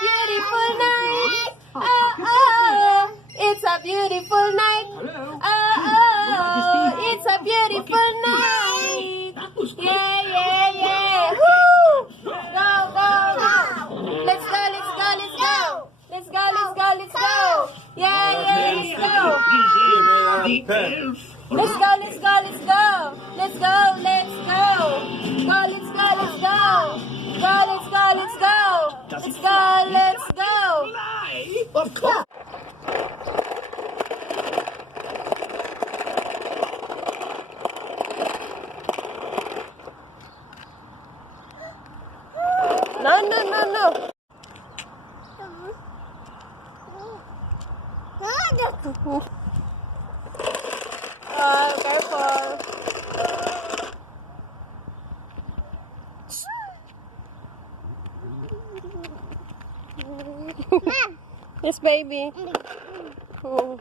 beautiful night. Oh, oh, it's a beautiful night. Oh, oh, it's a beautiful night. Yeah, yeah, yeah. Woo! Go, go, go. Let's go, let's go, let's go. Let's go, let's go, let's go. Yeah, yeah, let's go. Let's go, let's go, let's go. Let's go, let's go. Go, let's go, let's go. Go, let's go, let's go. Let's go, let's go. Of course. No, no, no, no. Careful. Yes, baby. Oh.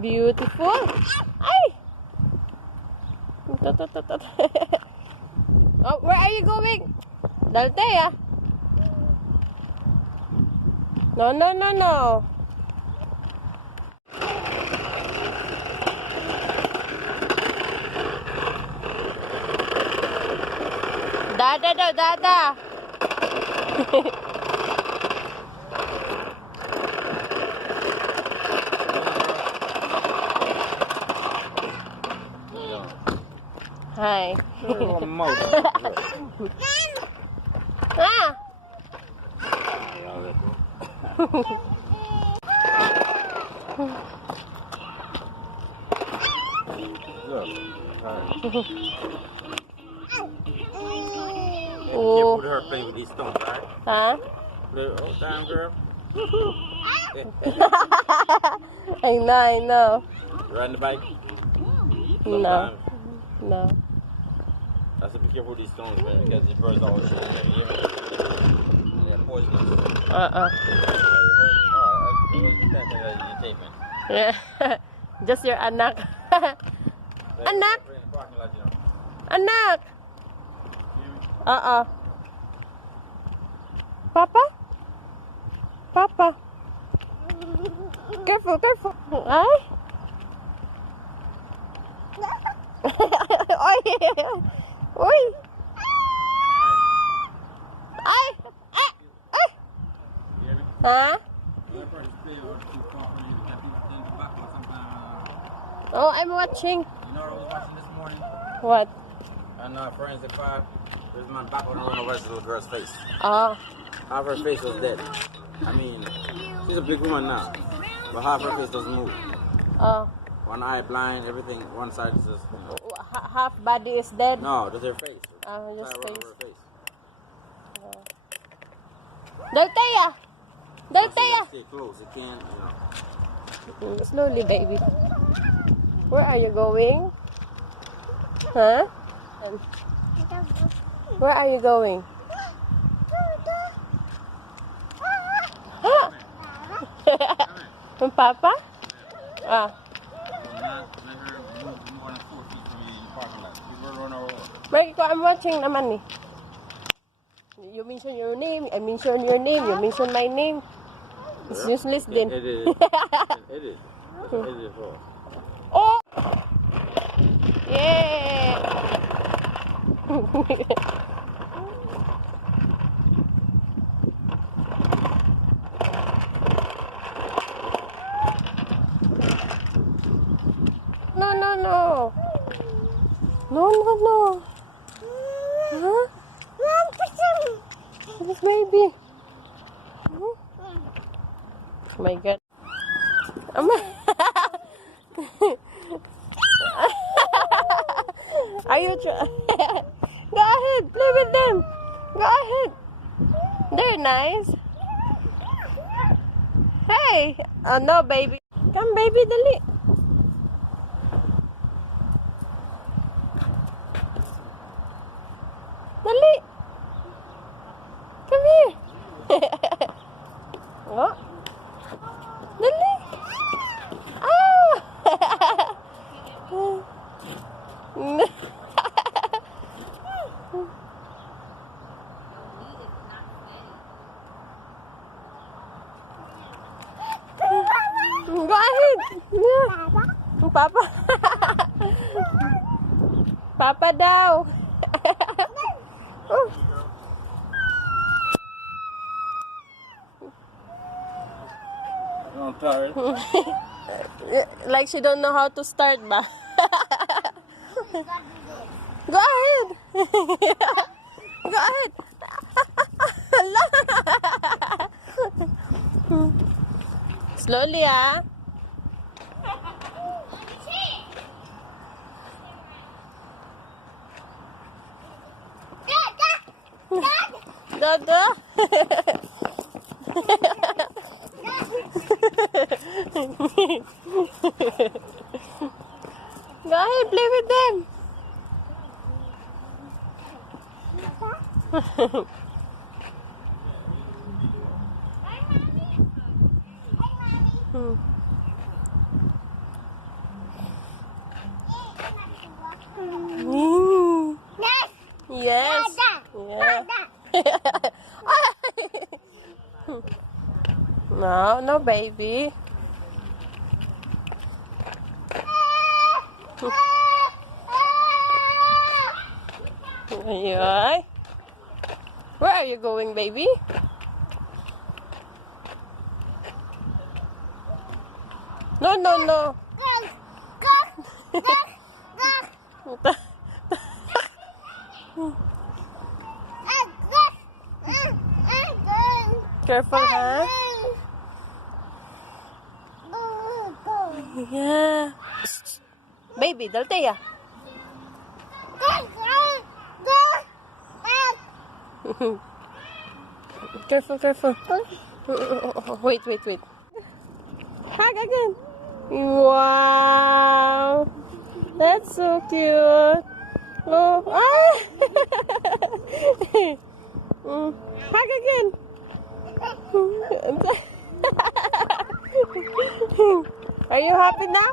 Beautiful. Ay! Oh, where are you going? Daltiya. No, no, no, no. Dada daw, dada. Hi. Ah. Oh. Put her playing with these stones, right? Huh? Oh, damn girl. I know. You riding the bike? No. Sometimes. No. I said be careful with these stones, man, because the birds always shoot them. You hear me? They're poisonous. Uh-uh. Yeah. Just your anak. Anak! Anak! Papa? Papa? Careful, careful. Ay! Oy! Oy! Ay! Ay! Ay! Huh? Oh, I'm watching. You know what I was watching this morning? What? On Friends at 5, there's my back on the run over the little girl's face. Oh. Half her face was dead. I mean, she's a big woman now, but half her face doesn't move. Oh. One eye blind, everything, one side is just, you know. Half body is dead? No, just her face. Just Side face. over her face. Daltiya! Daltiya! Stay close, you can't, you know. Slowly, baby. Where are you going? Huh? Where are you going? From Papa? Ah. I'm watching naman eh. You mention your name, I mention your name, you mention my name. It's useless din. It is. It is. It is for. Oh! Yeah! No, no, no. No, no, no. Huh? This baby. Oh my God. Ama. Are you Go ahead, play with them. Go ahead. They're nice. Hey. Oh no, baby. Come, baby, dali. Dali. Come here. Oh. Dali. Ah. Go ahead. Papa. Papa daw. I'm tired. Like she don't know how to start ba? Go ahead. Go ahead. Slowly, ah. Dada. Go ahead, play with them. Yes. Yeah. No, no, baby. Yeah. Where are you going, baby? No, no, no. Careful, huh? Yeah. Baby, daltiya. Careful, careful. Wait, wait, wait. Hug again. Wow. That's so cute. Oh, ah. Hug again. Are you happy now?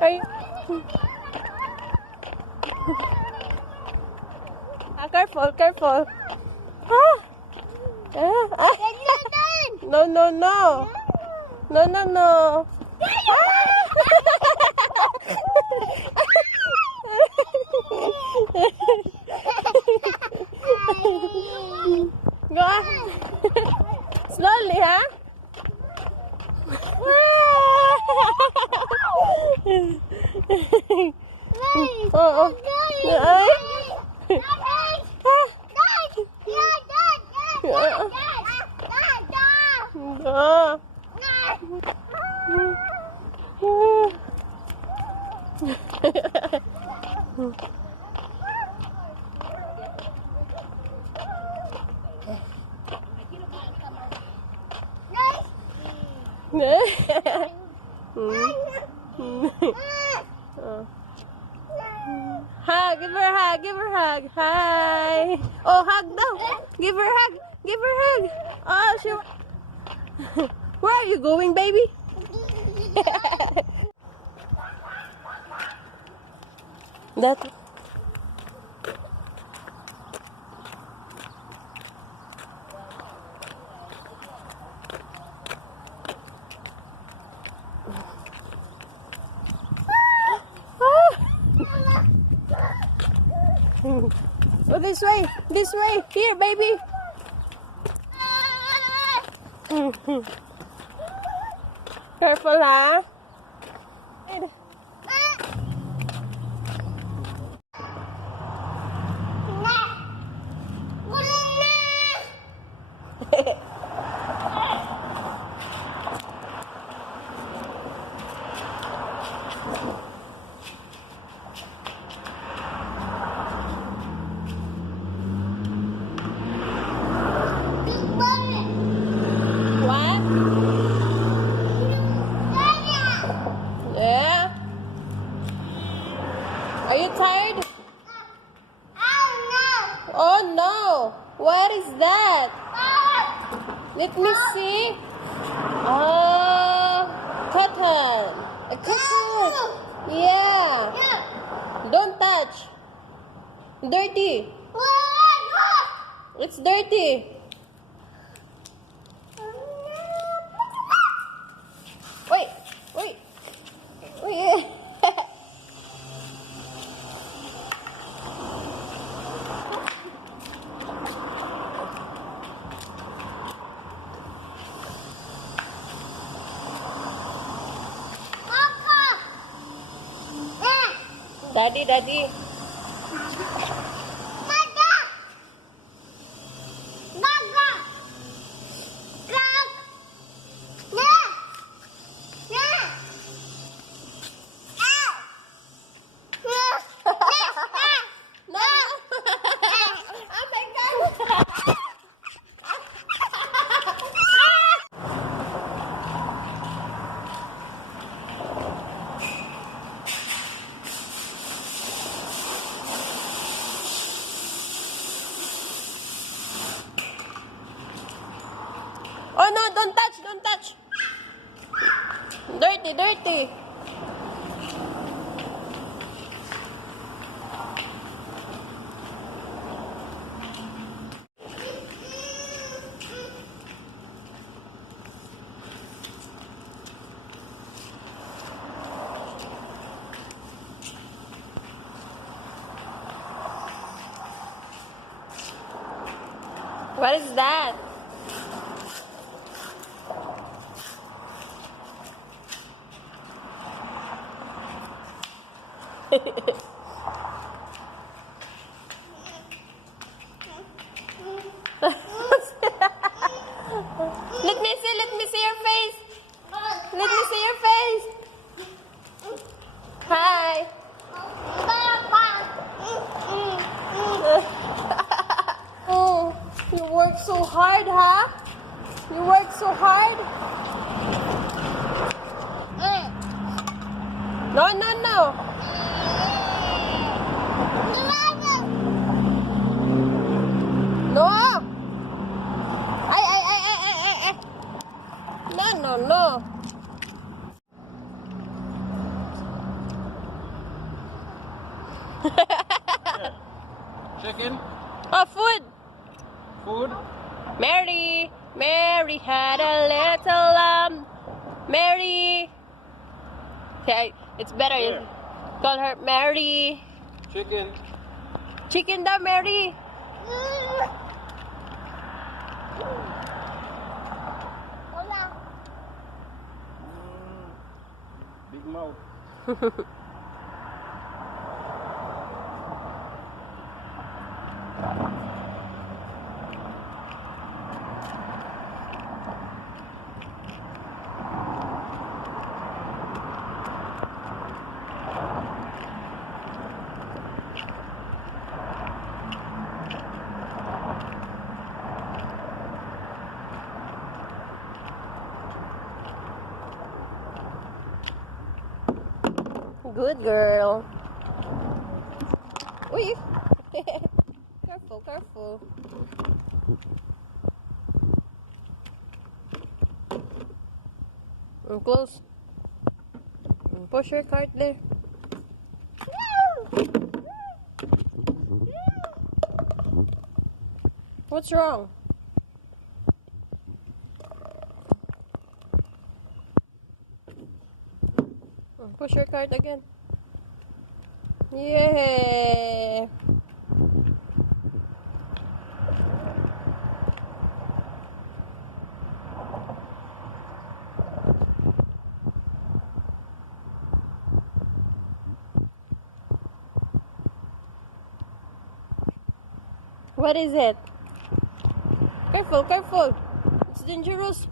Are you? Careful, careful. Ah. Ah. No, no, no. No, no, no. Go. Slowly, huh? Oh, Hug, give her a hug, give her a hug. Hi. Oh, hug now. Give her a hug. Give her a hug. Oh, she. Where are you going, baby? That. Oh, this way, here, baby. Careful, huh? What? Yeah? Are you tired? Oh no! What is that? Let me see. Oh, cotton. A kitten. Yeah. Don't touch. Dirty. It's dirty. Wait. Wait. Wait. Daddy, daddy. No. Oh my God. Oh no, don't touch, don't touch. Dirty, dirty. What is that? Let me see your face. Let me see your face. Hi. Oh, you work so hard, huh? You work so hard. No, no, no. No. Ay. No, no. Chicken? Oh, food. Food? Mary had a little lamb. Mary. Okay, it's better. Yeah. Call her Mary. Chicken? Chicken da, Mary. Big mouth. Good girl. Uy. Careful, careful. Close. Push your cart there. What's wrong? Push your cart again. Yeah. What is it? Careful, careful. It's dangerous.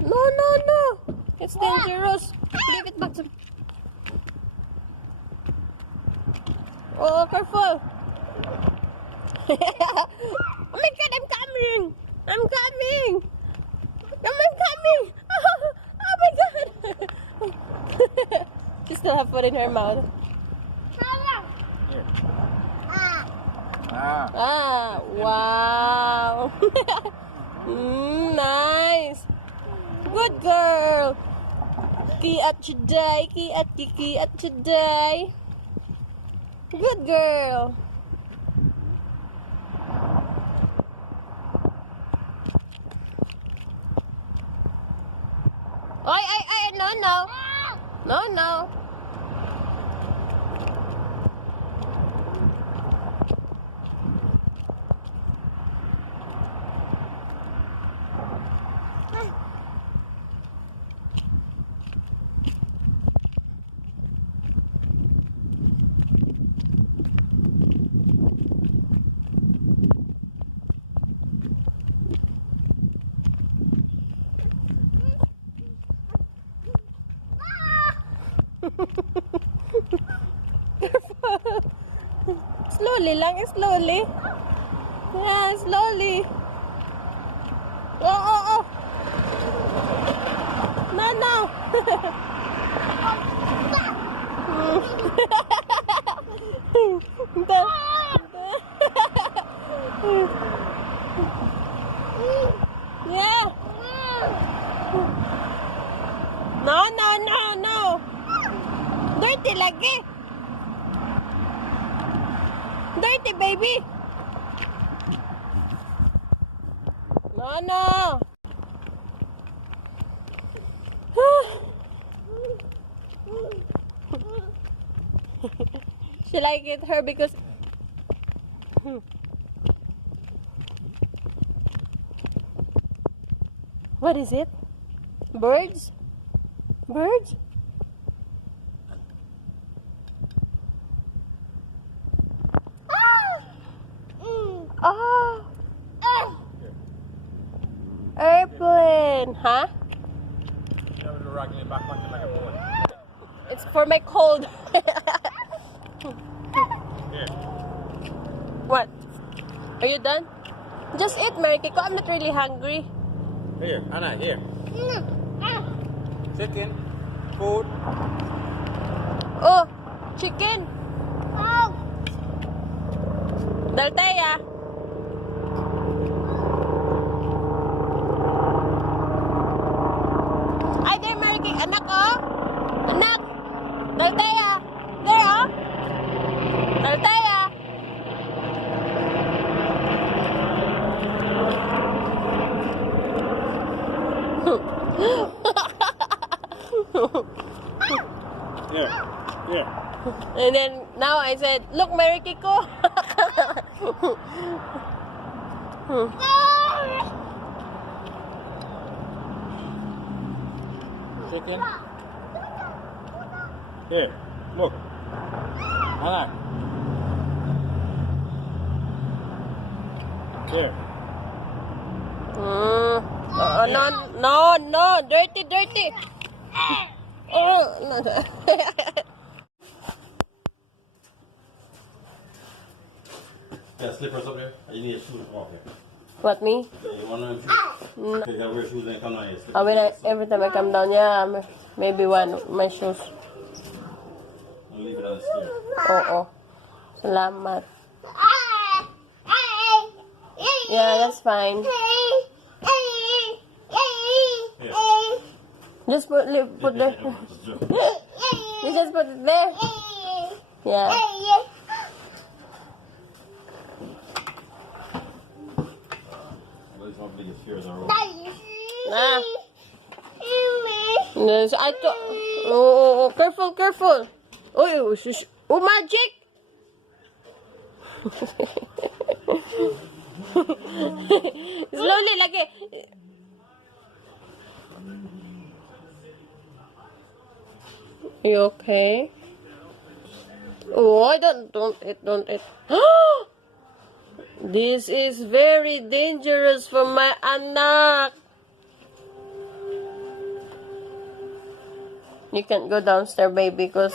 No, no, no. It's dangerous. Leave it back to... Oh, careful. Oh my God, I'm coming. I'm coming. I'm coming. Oh my God. She still has food in her mouth. Here. Ah. Ah, wow. Nice. Good girl. Kiki at today, Kiki at today. Good girl. Ay, no. No. Slowly lang, slowly. Yeah, slowly. Oh. No. Yeah. No. Dirty lagi. Dirty baby. No. She like it her because what is it? Birds? Oh. Airplane, huh? Rocking it back like a boy. It's for my cold. Here. What? Are you done? Just eat, Marikiko. I'm not really hungry. Here, Anna, here. Chicken, food. Oh, chicken. Daltiya. Ay, there, Marikiko. Anak, oh. Anak. Daltiya. There, oh. Daltiya. Here. And then now I said, look, Marikiko. Chicken. Here, look. Anna. Here. No, dirty. Oh, no. Got slippers up there? Or you need a shoe to walk here? What, me? Yeah, you want them shoes? No. You gotta wear shoes and come down here. Every time I come down, yeah, maybe one my shoes. I'll leave it on the stairs. Oo. Salamat. Yeah, that's fine. Here. Just put there. You just put it there. Yeah. Those are my biggest fears are Nah. Yes, oh, careful. Oh, shush. Oh, magic. Slowly lagi. You okay? Oh, don't eat. This is very dangerous for my anak. You can't go downstairs, baby, because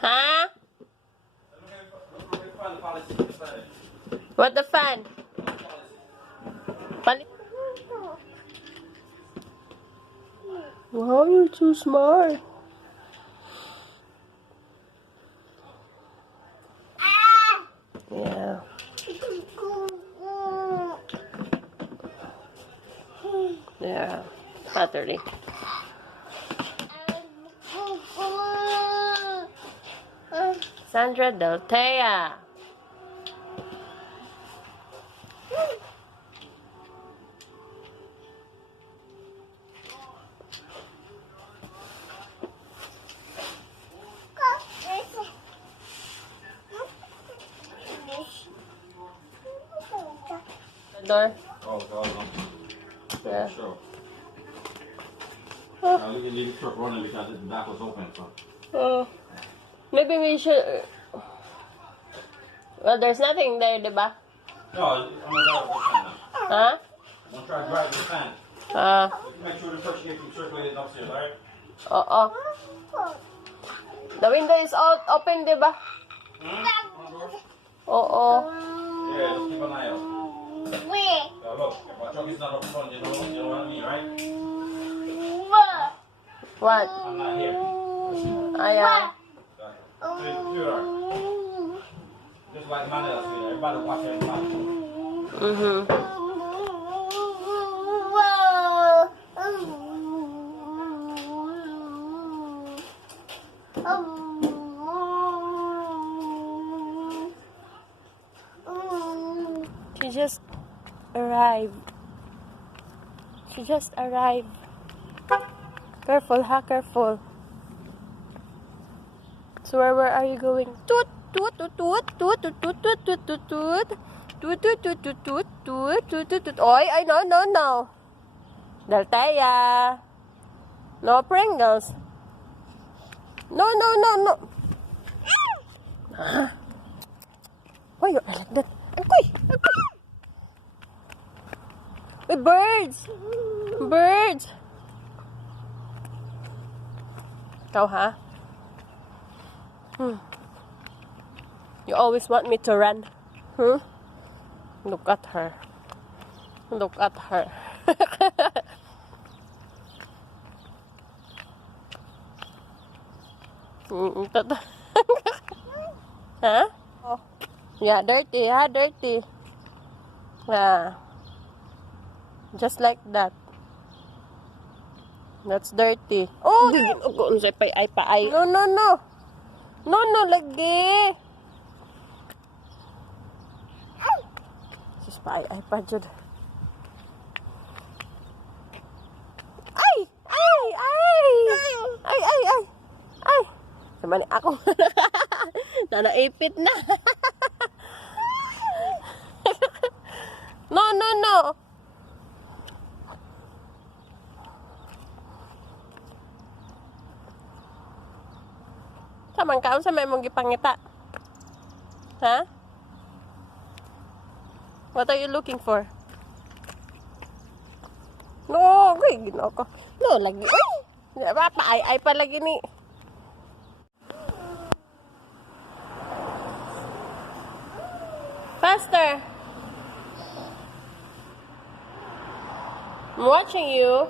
huh? What the fan? Palit. Wow, you're too smart. Yeah. Yeah. Saturday. Sandra Daltiya. Door. Oh, God. Yeah. Sure. Now leave the truck running because the back was open. So. Maybe we should. Well, there's nothing there, diba? No, I'm gonna drive the fan. Huh? I'm gonna try to drive the fan. Make sure the pressure gets circulated upstairs, alright? Oo. The window is out, open, diba? Oo. Yeah, just keep an eye out. Look, if my truck is not up front, you know what I mean, right? What? I'm not here. Ayan. You are. Just like man else, you know, everybody watch everybody. She just arrived. She just arrived. Careful, ha? Careful. So where are you going? Toot toot toot toot toot toot toot toot toot toot toot toot toot toot toot toot toot toot toot. Oy, ay no. Daltiya. No Pringles. No. Why you are like that? Akoy. Hey, birds. Ikaw, ha? You always want me to run. Look at her. Huh? Yeah, dirty, ha? Dirty. Yeah. Just like that. That's dirty. Oh, ay. No, lagi. Sus pa ay pa jud. Ay. Sama ni ako. Nanaipit na. No. Samang kaon sa may mong gipangita. Ha? What are you looking for? No, gino ko. No, lagi. Ay pa lagi ni. Faster. I'm watching you.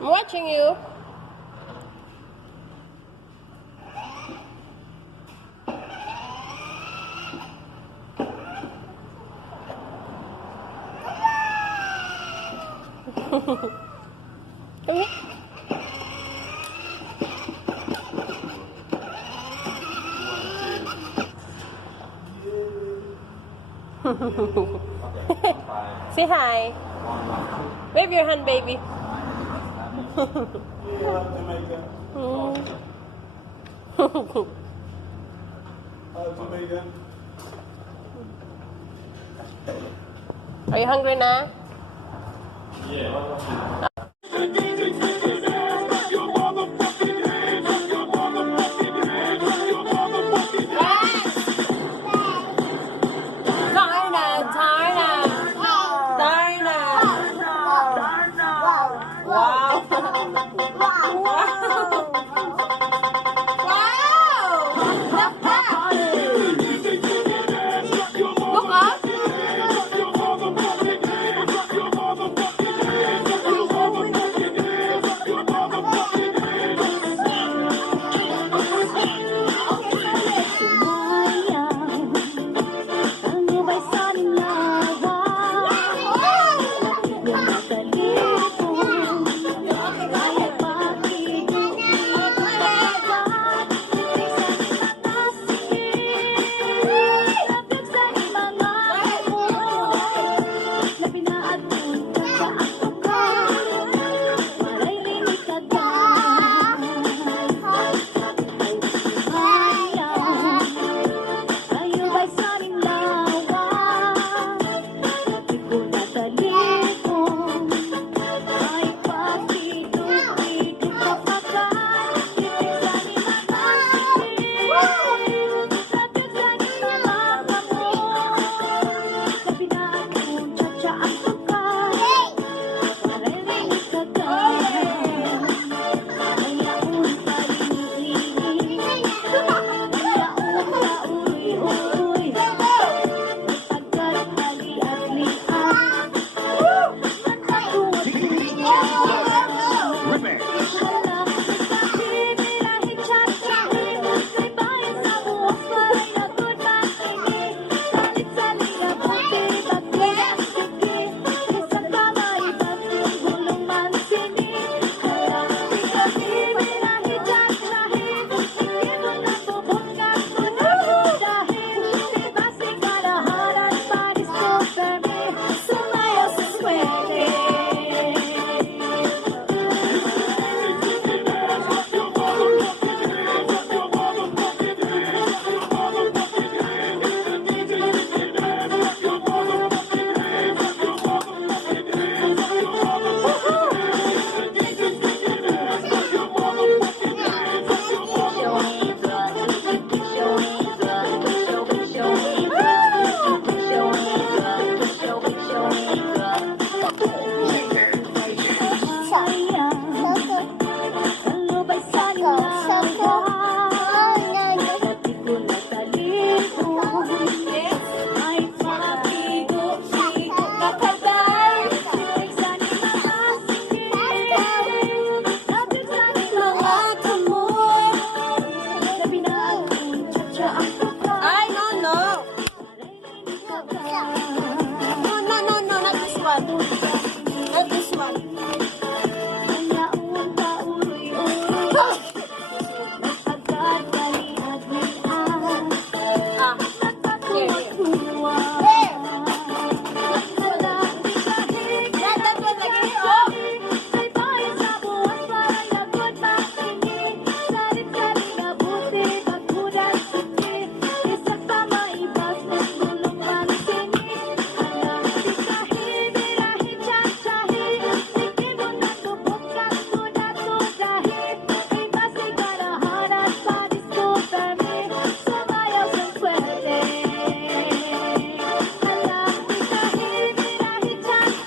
I'm watching you. Come here. Say hi. Wave your hand, baby. Are you hungry na? Yeah.